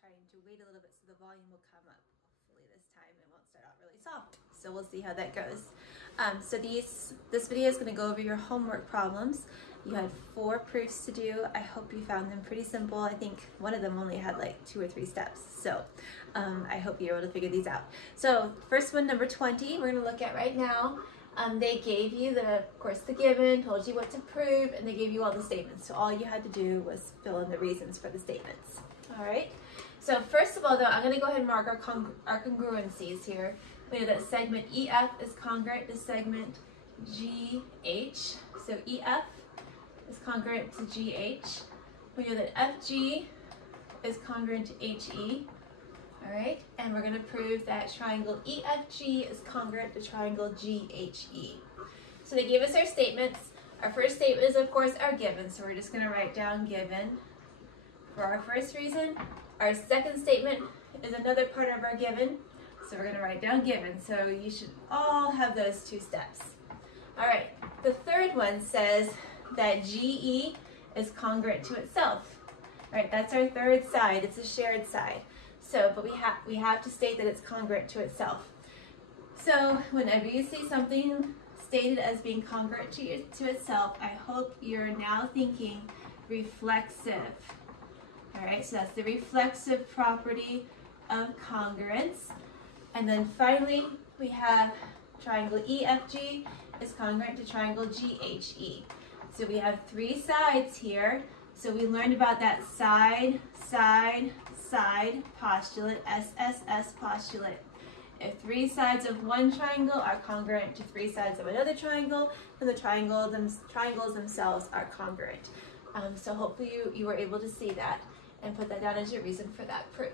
trying to wait a little bit so the volume will come up. Hopefully this time it won't start out really soft. So we'll see how that goes. So this video is going to go over your homework problems. You had 4 proofs to do. I hope you found them pretty simple. I think one of them only had like 2 or 3 steps. So I hope you're able to figure these out. So first one, number 20, we're going to look at right now. They gave you, of course, the given, told you what to prove, and they gave you all the statements. So all you had to do was fill in the reasons for the statements. All right. So first of all, though, I'm going to go ahead and mark our congruencies here. We know that segment EF is congruent to segment GH. So EF is congruent to GH. We know that FG is congruent to HE. All right, and we're going to prove that triangle EFG is congruent to triangle GHE. So they gave us our statements. Our first statement is, of course, our given. So we're just going to write down given for our first reason. Our second statement is another part of our given. So we're going to write down given. So you should all have those 2 steps. All right, the third one says that GE is congruent to itself. All right, that's our third side. It's a shared side. So, but we have to state that it's congruent to itself. So whenever you see something stated as being congruent to itself, I hope you're now thinking reflexive. All right, so that's the reflexive property of congruence. And then finally, we have triangle EFG is congruent to triangle GHE. So we have 3 sides here. So we learned about that side, side, side postulate, SSS postulate. If 3 sides of one triangle are congruent to 3 sides of another triangle, then the triangles themselves are congruent. So hopefully you were able to see that and put that down as your reason for that proof.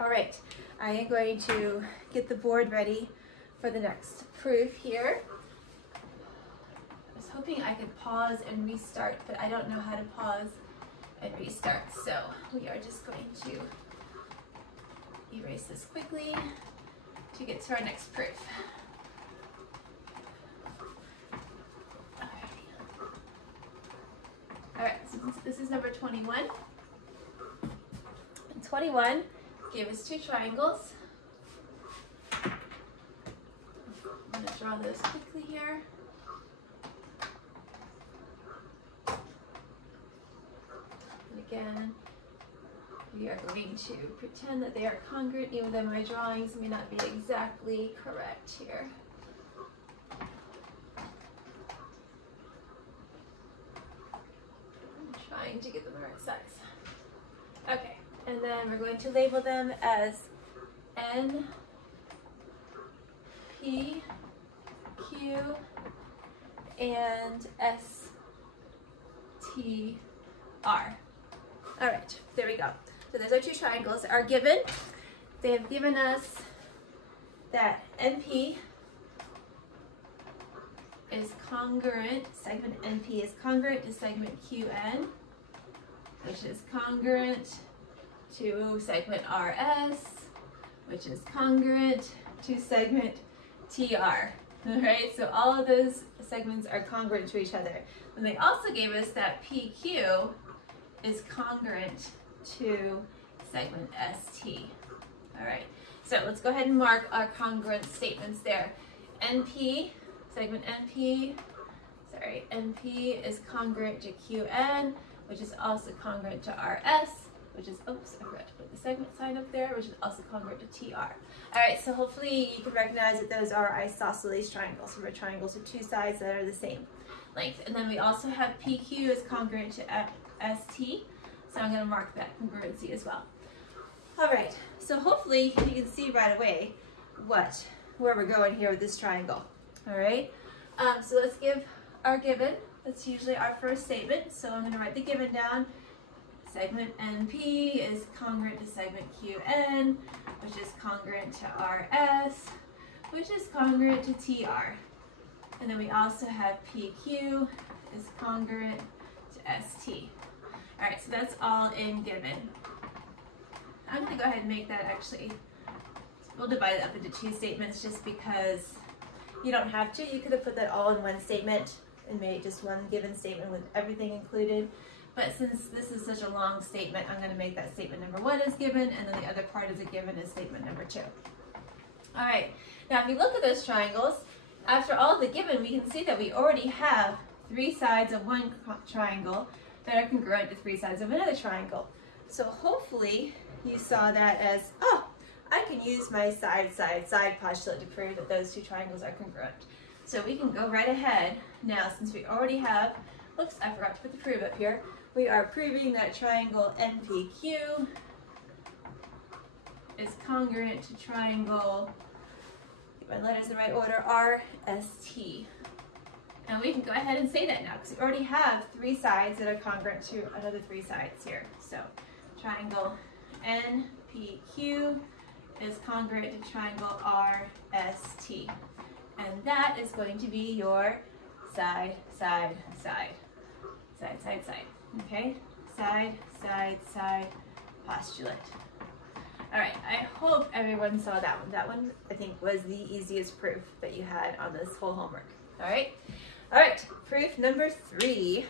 All right, I am going to get the board ready for the next proof here. I was hoping I could pause and restart, but I don't know how to pause and restart. So we are just going to erase this quickly to get to our next proof. All right, so this is number 21. And 21 gave us 2 triangles. I'm going to draw those quickly here. And again, we are going to pretend that they are congruent, even though my drawings may not be exactly correct here. I'm trying to get them the right size. Okay, and then we're going to label them as N, P, Q, and S, T, R. All right, there we go. So those are 2 triangles are given. They have given us that NP is congruent, segment NP is congruent to segment QN, which is congruent to segment RS, which is congruent to segment TR. All right, so all of those segments are congruent to each other. And they also gave us that PQ is congruent to segment ST. All right, so let's go ahead and mark our congruent statements there. NP, segment NP is congruent to QN, which is also congruent to RS, which is, oops, I forgot to put the segment sign up there, which is also congruent to TR. All right, so hopefully you can recognize that those are isosceles triangles. So we're triangles with 2 sides that are the same length. And then we also have PQ is congruent to ST, so I'm going to mark that congruency as well. All right, so hopefully you can see right away where we're going here with this triangle. All right, so let's give our given. That's usually our first statement. So I'm going to write the given down. Segment NP is congruent to segment QN, which is congruent to RS, which is congruent to TR. And then we also have PQ is congruent to ST. All right, so that's all in given. I'm going to go ahead and make that actually, we'll divide it up into 2 statements just because you don't have to. You could have put that all in one statement and made just one given statement with everything included. But since this is such a long statement, I'm going to make that statement number 1 as given, and then the other part is a given as statement number 2. All right, now if you look at those triangles, after all the given, we can see that we already have 3 sides of one triangle that are congruent to 3 sides of another triangle. So hopefully you saw that as, oh, I can use my side postulate to prove that those 2 triangles are congruent. So we can go right ahead now, since we already have, oops, I forgot to put the prove up here. We are proving that triangle NPQ is congruent to triangle, get my letters in the right order, RST. And we can go ahead and say that now, because we already have 3 sides that are congruent to another 3 sides here. So triangle NPQ is congruent to triangle RST. And that is going to be your side, side, side. Side, side, side. Okay? Side, side, side postulate. All right, I hope everyone saw that one. That one, I think, was the easiest proof that you had on this whole homework. All right? All right, proof number 3.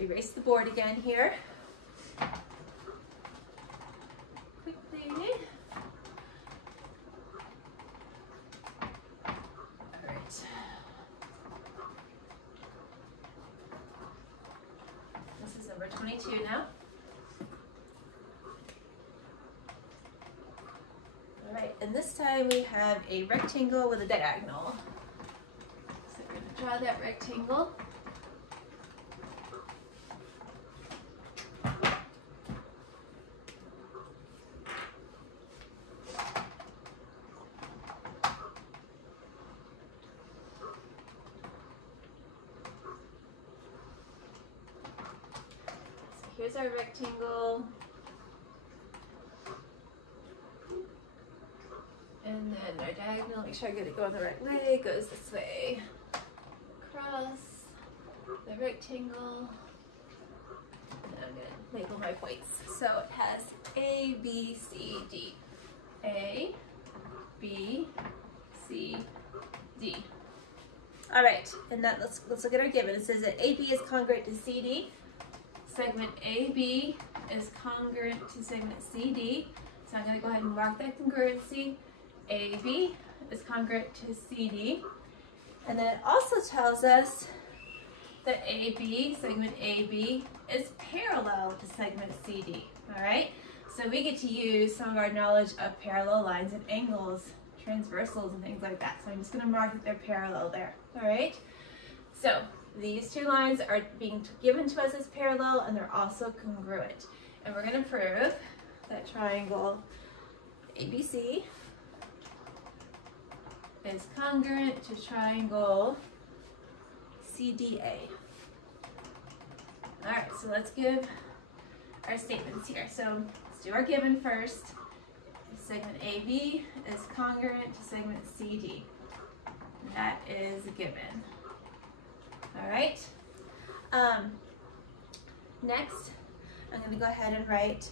Erase the board again here. Quickly. All right. This is number 22 now. All right, and this time we have a rectangle with a diagonal. So we're going to draw that rectangle. So here's our rectangle. And then our diagonal, make sure I get it going the right way, goes this way. Across the rectangle. And I'm going to label my points. So it has A, B, C, D. A, B, C, D. All right, and that let's look at our given. It says that AB is congruent to CD. Segment AB is congruent to segment CD. So I'm going to go ahead and mark that congruency. AB is congruent to CD. And then it also tells us that AB, segment AB, is parallel to segment CD. All right? So we get to use some of our knowledge of parallel lines and angles, transversals and things like that. So I'm just going to mark that they're parallel there. All right? So these 2 lines are being given to us as parallel, and they're also congruent. And we're going to prove that triangle ABC is congruent to triangle CDA. All right, so let's give our statements here. So let's do our given first. Segment AB is congruent to segment CD. That is a given. All right. Next, I'm going to go ahead and write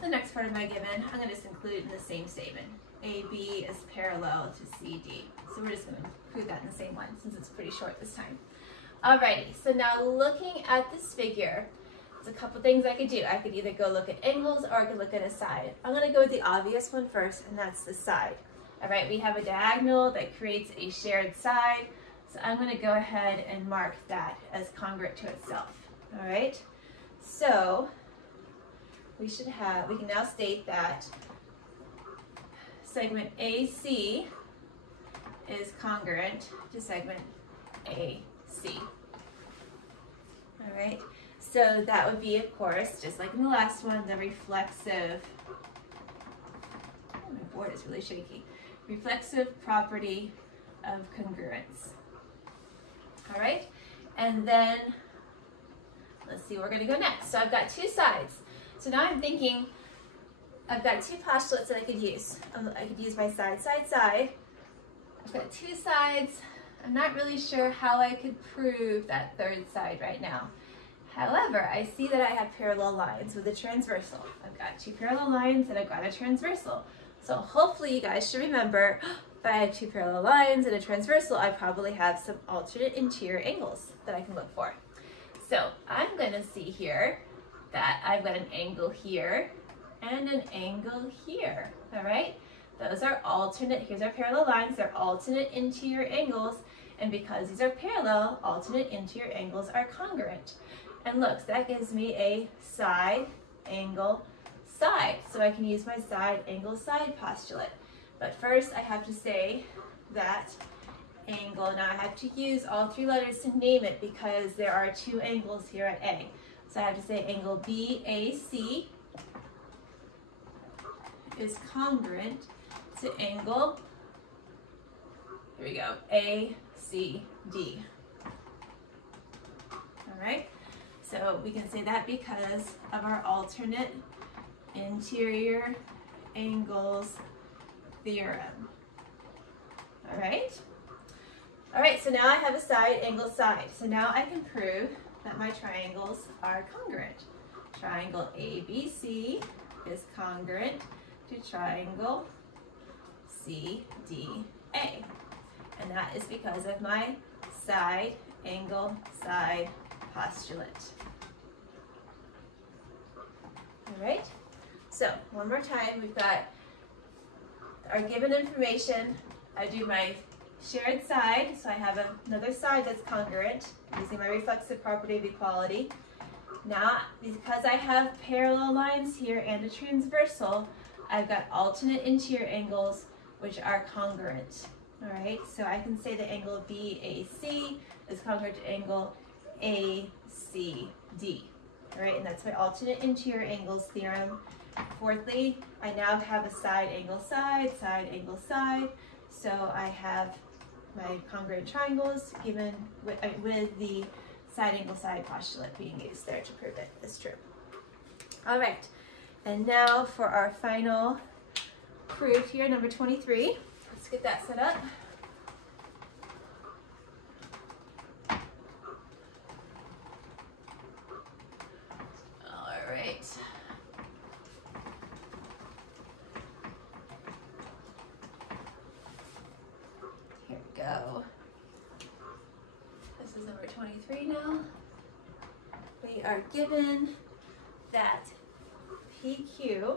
the next part of my given. I'm going to just include it in the same statement. AB is parallel to CD. So we're just going to include that in the same one since it's pretty short this time. Alrighty, so now looking at this figure, there's a couple things I could do. I could either go look at angles or I could look at a side. I'm going to go with the obvious one first, and that's the side. Alright, we have a diagonal that creates a shared side. So I'm going to go ahead and mark that as congruent to itself. Alright, so we can now state that segment AC is congruent to segment AC. All right, so that would be, of course, just like in the last one, the reflexive, oh, my board is really shaky, reflexive property of congruence. All right, and then let's see where we're going to go next. So I've got 2 sides. So now I'm thinking, I've got 2 postulates that I could use. I could use my side, side, side. I've got 2 sides. I'm not really sure how I could prove that 3rd side right now. However, I see that I have parallel lines with a transversal. I've got 2 parallel lines and I've got a transversal. So hopefully you guys should remember, if I have 2 parallel lines and a transversal, I probably have some alternate interior angles that I can look for. so I'm going to see here that I've got an angle here and an angle here, all right? Those are alternate, here's our parallel lines, they're alternate interior angles, and because these are parallel, alternate interior angles are congruent. And look, so that gives me a side, angle, side. So I can use my side, angle, side postulate. But first I have to say that angle. Now I have to use all three letters to name it because there are two angles here at A. So I have to say angle BAC is congruent to angle, here we go, ACD. All right, so we can say that because of our alternate interior angles theorem. All right, so now I have a side, angle, side. So now I can prove that my triangles are congruent. Triangle ABC is congruent to triangle CDA. And that is because of my side, angle, side postulate. All right, so one more time, we've got our given information. I do my shared side, so I have another side that's congruent using my reflexive property of equality. Now, because I have parallel lines here and a transversal, I've got alternate interior angles which are congruent. All right, so I can say the angle BAC is congruent to angle ACD. All right, and that's my alternate interior angles theorem. Fourthly, I now have a side, angle, side, angle, side. So I have my congruent triangles given with the side, angle, side postulate being used there to prove it is true. All right, and now for our final proof here, number 23. Let's get that set up. All right. Here we go. This is number 23 now. We are given that PQ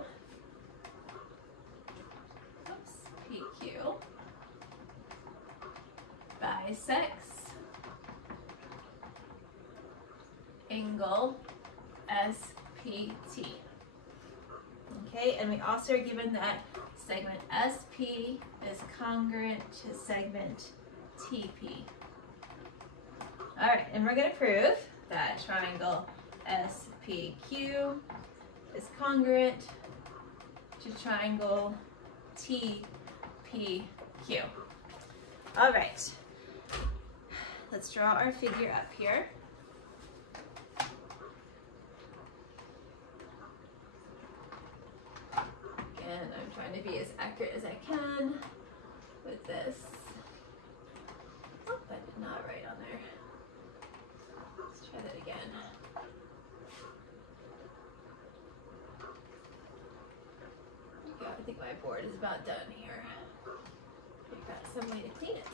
bisects angle SPT. Okay, and we also are given that segment SP is congruent to segment TP. All right, and we're going to prove that triangle SPQ is congruent to triangle TPQ. All right, let's draw our figure up here. Again, I'm trying to be as accurate as I can with this. Oh, I did not write on there. Let's try that again. There we go. I think my board is about done here. We've got some way to clean it.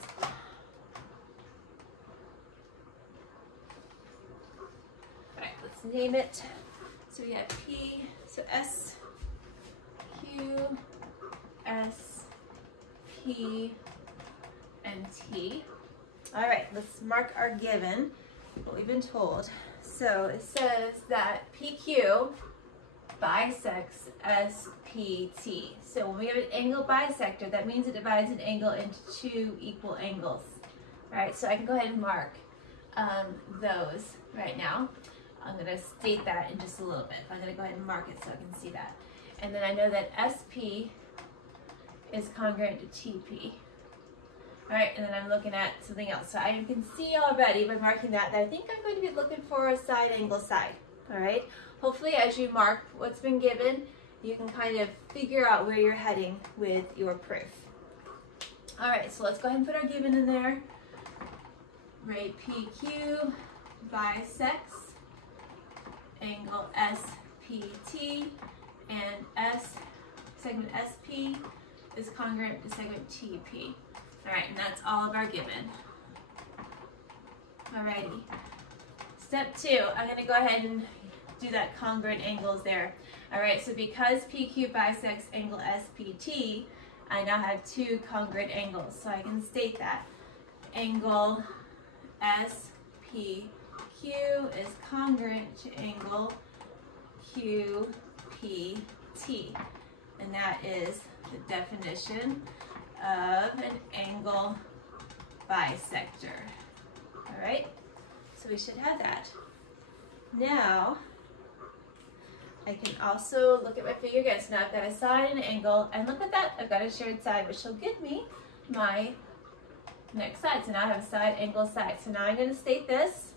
All right, let's name it. So we have P, so S, Q, S, P, and T. All right, let's mark our given, what we've been told. So it says that PQ bisects SPT. So when we have an angle bisector, that means it divides an angle into two equal angles. All right, so I can go ahead and mark those right now. I'm going to state that in just a little bit. I'm going to go ahead and mark it so I can see that. And then I know that SP is congruent to TP. All right, and then I'm looking at something else. So I can see already by marking that I think I'm going to be looking for a side, angle, side. All right, hopefully as you mark what's been given, you can kind of figure out where you're heading with your proof. All right, so let's go ahead and put our given in there. Right, PQ bisects angle SPT, and segment SP is congruent to segment TP. All right, and that's all of our given. Alrighty, step 2, I'm going to go ahead and do that congruent angles there. All right, so because PQ bisects angle SPT, I now have 2 congruent angles. So I can state that angle SPQ is congruent to angle QPT. And that is the definition of an angle bisector. All right, so we should have that. Now, I can also look at my figure again. So now I've got a side and an angle, and look at that, I've got a shared side, which will give me my next side. So now I have a side, angle, side. So now I'm going to state this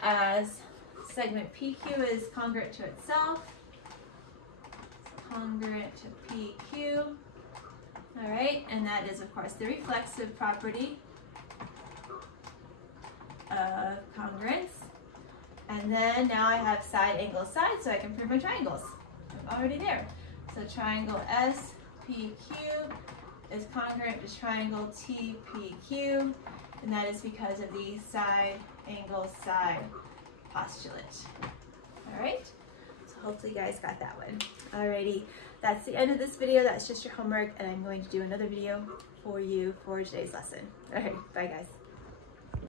as segment PQ is congruent to itself. So congruent to PQ. All right, and that is, of course, the reflexive property of congruence. And then now I have side, angle, side, so I can prove my triangles. I'm already there. So triangle SPQ is congruent to triangle TPQ, and that is because of the side, angle, side postulate. All right, so hopefully you guys got that one. Alrighty, that's the end of this video. That's just your homework, and I'm going to do another video for you for today's lesson. All right, bye guys.